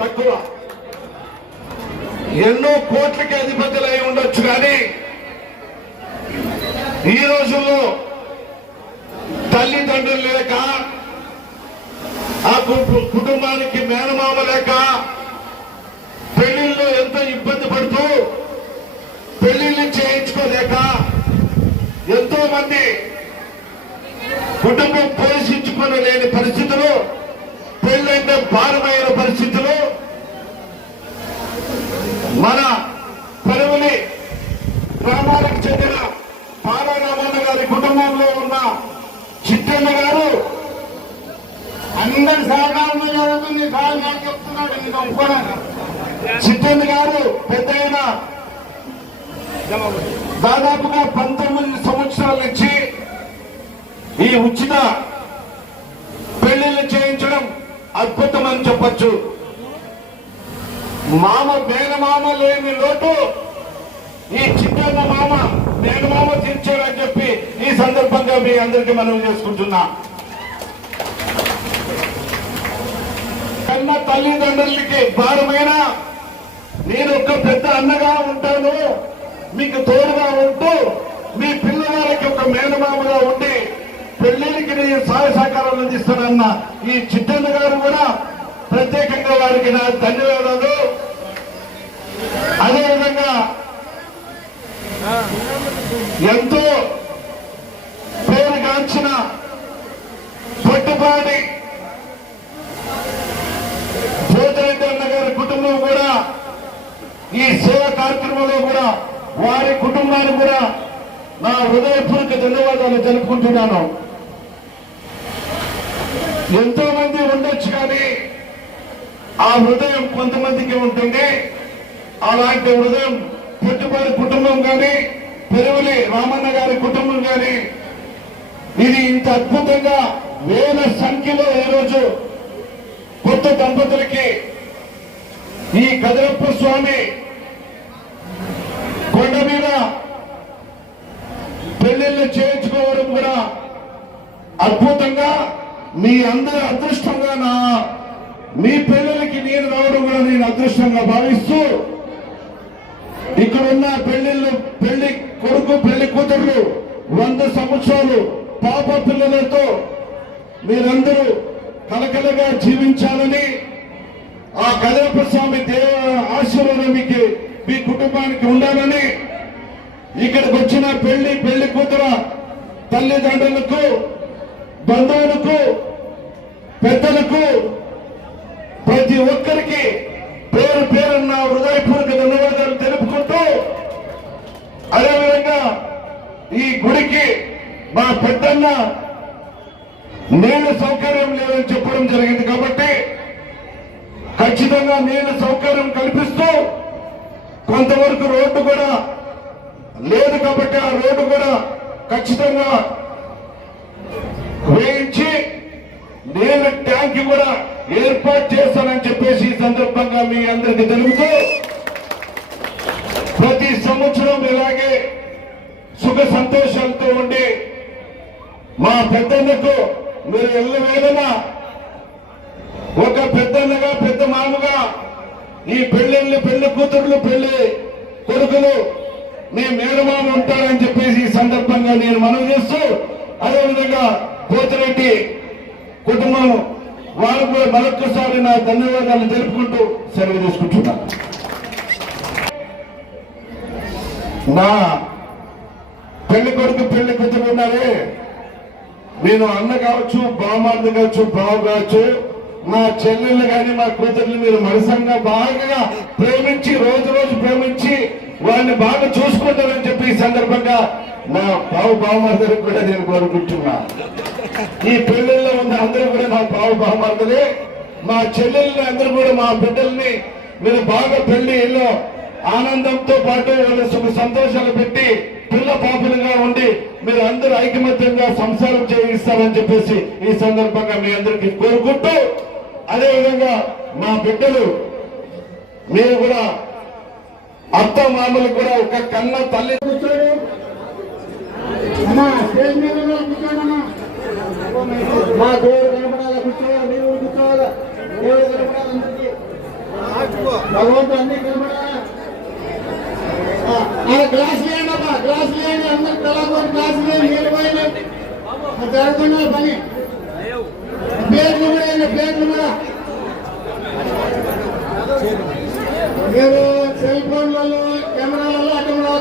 తక్కువ. ఎన్నో కోట్లకి అధిపతులు అయి ఉండొచ్చు కానీ ఈ రోజుల్లో తల్లిదండ్రులు లేక ఆ కుటుంబానికి మేనమామ లేక పెళ్ళిళ్ళు ఎంతో ఇబ్బంది పడుతూ పెళ్ళిళ్ళు చేయించుకోలేక ఎంతో మంది కుటుంబం పోషించుకోలేని పరిస్థితులు పెళ్ళంటే భారమైన పరిస్థితులు మన పరువుని గ్రామాలకు చెందిన పాలరామన్న గారి కుటుంబంలో ఉన్న చిట్టన్న గారు అందరి సహకారంలో జరుగుతుంది కాదు నాకు చెప్తున్నాడు ఇంకా ఒప్పుకోలేదు చిట్టన్న గారు పెద్ద దాదాపుగా పంతొమ్మిది సంవత్సరాల నుంచి ఈ ఉచిత అద్భుతమని చెప్పొచ్చు. మామ మేనమామ లేని లోటు. ఈ చిన్న మామ మేనమామ తీర్చాడని చెప్పి ఈ సందర్భంగా మీ అందరికీ మనం చేసుకుంటున్నా. కన్న తల్లిదండ్రులకి భారమైన నేను ఒక పెద్ద అన్నగా ఉంటాను. మీకు తోడుగా ఉంటూ మీ పిల్లవాళ్ళకి ఒక మేనమామగా ఉండి పెళ్ళికి నేను సహాయ సహకారాలు అందిస్తానన్న ఈ చిట్టన్న గారు కూడా ప్రత్యేకంగా వారికి నా ధన్యవాదాలు. అదేవిధంగా ఎంతో పేరుగాంచిన పట్టుపాటి జ్యోతిరెడ్డి అన్న గారి కుటుంబం కూడా ఈ సేవా కార్యక్రమంలో కూడా వారి కుటుంబాన్ని కూడా నా హృదయపూర్వక ధన్యవాదాలు జరుపుకుంటున్నాను ఎంతో మంది ఉండొచ్చు కానీ ఆ హృదయం కొంతమందికి ఉంటుంది. అలాంటి హృదయం పెట్టుబడి కుటుంబం కానీ పెరువులి రామన్న గారి కుటుంబం కానీ ఇది ఇంత అద్భుతంగా వేల సంఖ్యలో ఈరోజు కొత్త దంపతులకి ఈ కదిరప్ప స్వామి కొండ మీద పెళ్ళిళ్ళు చేయించుకోవడం కూడా అద్భుతంగా మీ అందరి అదృష్టంగా నా మీ పిల్లలకి నేను రావడం కూడా నేను అదృష్టంగా భావిస్తూ ఇక్కడున్న పెళ్ళిళ్ళు పెళ్ళి కొడుకు పెళ్ళి కూతుర్లు వంద సంవత్సరాలు పాప పిల్లలతో మీరందరూ కలకలగా జీవించాలని ఆ కదలప స్వామి దేవ ఆశీర్వాదం మీకు మీ కుటుంబానికి ఉండాలని ఇక్కడికి వచ్చిన పెళ్ళి పెళ్ళి కూతుర తల్లిదండ్రులకు బంధువులకు పెద్దలకు ప్రతి ఒక్కరికి పేరు పేరున్న హృదయపూర్వక ధన్యవాదాలు తెలుపుకుంటూ అదేవిధంగా ఈ గుడికి మా పెద్దన్న నీళ్ళ సౌకర్యం లేదని చెప్పడం జరిగింది కాబట్టి ఖచ్చితంగా నీళ్ళ సౌకర్యం కల్పిస్తూ కొంతవరకు రోడ్డు కూడా లేదు కాబట్టి ఆ రోడ్డు కూడా ఖచ్చితంగా వేయించి నీళ్ళు ట్యాంక్ కూడా ఏర్పాటు చేస్తానని చెప్పేసి ఈ సందర్భంగా మీ అందరికి తెలుపుతూ ప్రతి సంవత్సరం ఇలాగే సుఖ సంతోషాలతో ఉండి మా పెద్దన్నకు మీరు ఎల్లవేళలా ఒక పెద్దన్నగా పెద్ద మామగా ఈ పెళ్ళిళ్ళు పెళ్ళి కూతుర్లు పెళ్ళి కొడుకులు మీ మేనమామ ఉంటారని చెప్పేసి ఈ సందర్భంగా నేను మనవి చేస్తూ అదేవిధంగా పోతిరెడ్డి కుటుంబం వారు కూడా మరొక్కసారి నా ధన్యవాదాలు తెలుపుకుంటూ సెలవు తీసుకుంటున్నా. నా పెళ్ళి కొడుకు పెళ్ళి కూతురు ఉన్నారే. నేను అన్న కావచ్చు బామార్ది కావచ్చు బావు కావచ్చు మా చెల్లెళ్ళు కానీ మా కూతుర్లు మీరు మనసంగా బాగా ప్రేమించి రోజు రోజు ప్రేమించి వారిని బాగా చూసుకుంటారని చెప్పి ఈ సందర్భంగా నా బావు బావమర్దరికి కూడా నేను కోరుకుంటున్నా. ఈ పెళ్ళిళ్ళలో ఉన్న అందరూ కూడా నా బావు బావమర్దలే మా చెల్లెల్ని అందరూ కూడా మా బిడ్డల్ని మీరు బాగా పెళ్ళి పెళ్ళిలో ఆనందంతో పాటు వాళ్ళ సుఖ సంతోషాలు పెట్టి పిల్ల పాపలుగా ఉండి మీరు అందరూ ఐకమత్యంగా సంసారం చేయిస్తారని చెప్పేసి ఈ సందర్భంగా మీ అందరికీ కోరుకుంటూ అదేవిధంగా మా బిడ్డలు మీరు కూడా అత్త మామలు కూడా ఒక కన్న తల్లి కూర్చోడు. మా దేవుడు కనపడాలా కూర్చోవాలి మీరు కూర్చోవాలా? దేవుడు కనపడాలి అందరికీ? భగవంతుడు అన్ని కనపడాలా? గ్లాస్ లేండి అమ్మా గ్లాస్ లేండి అందరు కళాకారు గ్లాస్ లేని నీళ్ళు పోయండి అది పని. ప్లేట్లు కూడా వేయండి ప్లేట్లు కూడా. మీరు సెల్ ఫోన్లలో